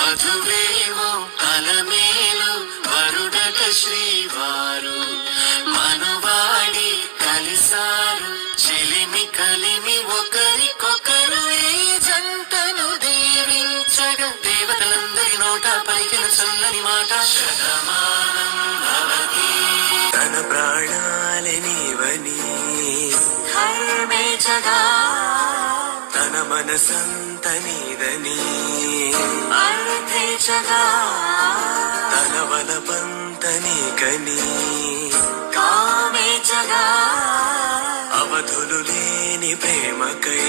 వధువేమో అలమేలు వరుడట శ్రీవారు మనవాడి కలిసారు చెలిమి కలిమి ఒకరికొకరు ఈ జంటను దీవించగా దేవతలందరి నోట పలికిన చల్లని మాట శతమానం భవతి తన ప్రాణాలే నీవని ధర్మేచగా తన మనసంత నీదని అర్థేచగా తన వలపంత నీకని కామేచగా అవధులు లేని ప్రేమకై